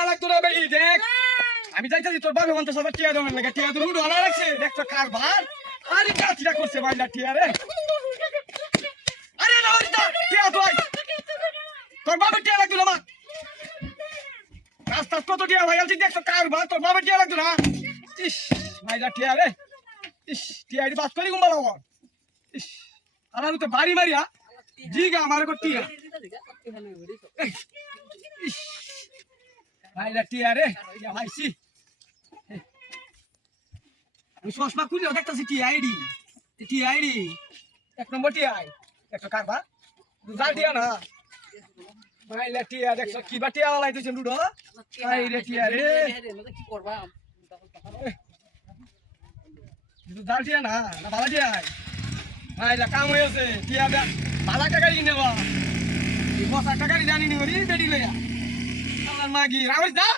টিয়া লাগতো না বেশি দেখ আমি যাইতাছি তোর বাবা 50,000 টিয়া দেওয়ার লাগে টিয়া তো লুডো আনা রাখছে দেখছো কারবার আরে কাঠিটা করছে মাইলা টিয়া রে আরে না ওইটা টিয়া তুই তোর বাবা টিয়া লাগতো না মা রাস্তা কত টিয়া ভাই আলছি দেখছো কারবার তোর বাবা টিয়া লাগতো না ইস মাইলা টিয়া রে ইস টিয়া এর বাস করি গুম্বালো ইস আমার তো বাড়ি মারিয়া জিগা আমার কো টিয়া ইস মাইলা টিয়া রে ইয়া ভাইছি আমি চশমা খুলে দেখতেছি টিআইডি 1 নম্বর টিআই একটা কারবা জাল টিয়া না মাইলা টিয়া দেখছ কি বা টিয়া লাইতেছেন দুটো আই রে টিয়া রে কি করবা কিন্তু জাল টিয়া না না ভালো টিয়া মাইলা কাম হয়েছে টিয়া দা ভালো টাকা কিনে নেবা 50 টাকা জানি নি ওরি বেডি লইয়া আমার মাগি রামিস দা